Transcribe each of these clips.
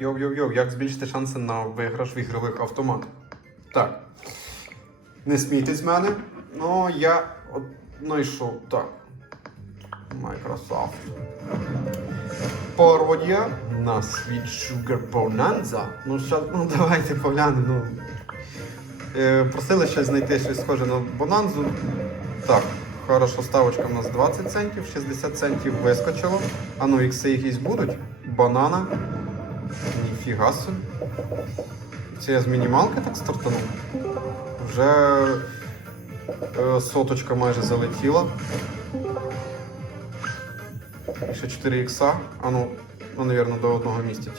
Йоу-йоу-йоу, як збільшити шанси на виграш в ігрових автоматах? Так. Не смійтесь з мене. Ну, я знайшов. Так. Microsoft. Пародія на світ Sugar Bonanza. Ну, що, ну давайте поглянемо. Ну. Е, просили щось знайти щось схоже на Bonanza. Так, хорошо, ставочка у нас 20 центів, 60 центів вискочило. А ну, ікси якісь будуть. Банана. Ніфіга собі. Це я з мінімалки так стартанув. Вже е, соточка майже залетіла. Ще 4 ікса. А ну, ну, навірно, до одного місця.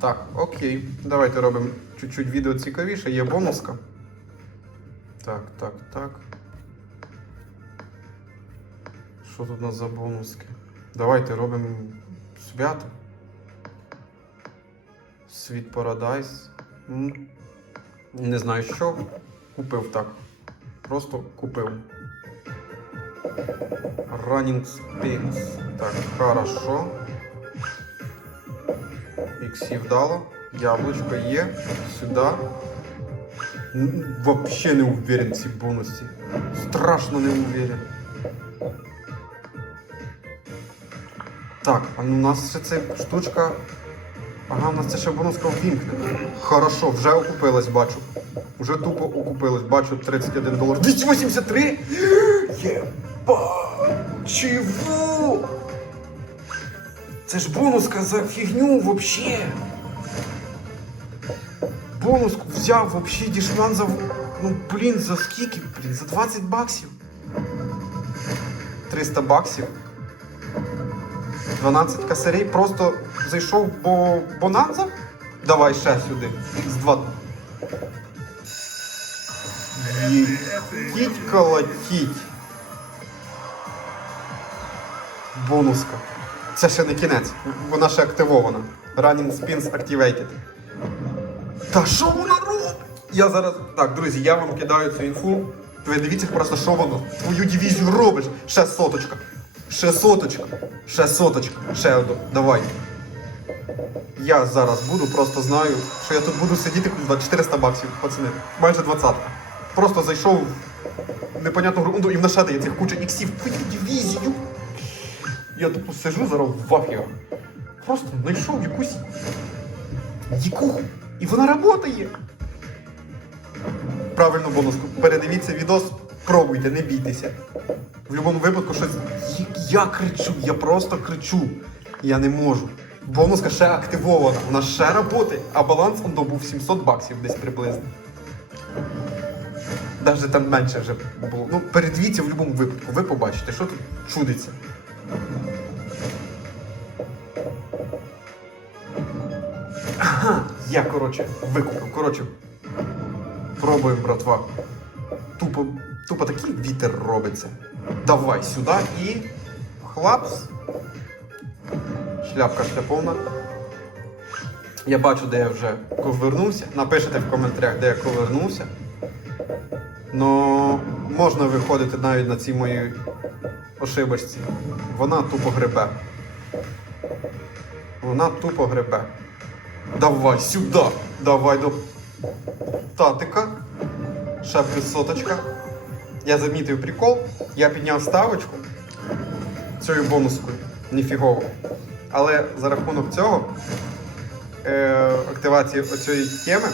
Так, окей. Давайте робимо чуть-чуть відео цікавіше. Є бонуска. Так, так, так. Що тут у нас за бонуски? Давайте робимо свято. Світ Paradise. Не знаю що. Купив так. Просто купив. Running Spins. Так, хорошо. Іксі вдало. Яблучко є. Сюди. Вообще не уверен в цій бонусі. Страшно не уверен. Так, а ну у нас ще ця штучка. Ага, у нас це ще бонуска ввімкне. Хорошо, вже окупилась, бачу. Вже тупо окупилась, бачу 31 долар. 283? Єба! Чого? Це ж бонуска за фігню вообще. Бонуску взяв вообще дішман за. Ну блін, за скільки? Блін, за 20 баксів. 300 баксів. 12 косарей просто зайшов по Бонанза? Давай ще сюди. X2. Їдь колотіть. Бонуска. Це ще не кінець. Вона ще активована. Running Spins Activated. Та що вона робить? Я зараз. Так, друзі, я вам кидаю цю інфу. Ви дивіться просто, що воно. Твою дивізію робиш. Ще соточка. Ще соточка. Ще соточка. Ще одну. Давай. Я зараз буду, просто знаю, що я тут буду сидіти за 400 баксів, пацани. Майже 20. Просто зайшов в непонятну гру, і в нас є цих куча іксів. Дивізію. Я тупо сижу зараз в вафіях. Просто знайшов якусь дікуху. І вона працює. Правильно, бонуску. Передивіться відос, пробуйте, не бійтеся. В будь-якому випадку щось. Я кричу, я просто кричу. Я не можу. Бонуска ще активована, вона ще працює, а баланс он був 700 баксів десь приблизно. Навіть там менше вже було. Ну, передивіться в будь-якому випадку, ви побачите, що тут чудиться. Ага, я, коротше, викупив. Коротше, пробуємо, братва. Тупо, тупо такий вітер робиться. Давай сюди і. Хлапс. Шляпка шляповна. Я бачу, де я вже повернувся. Напишите в коментарях, де я повернувся. Но можна виходити навіть на цій моїй ошибочці. Вона тупо гребе. Вона тупо гребе. Давай сюди. Давай до татика. Ще соточка. Я замітив прикол. Я підняв ставочку цією бонускою. Ніфігово. Але за рахунок цього е, активації оцієї теми.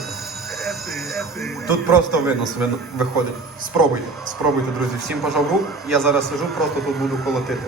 Тут просто винос виходить. Спробуйте, спробуйте, друзі. Всім пожав рук. Я зараз сижу, просто тут буду колотити.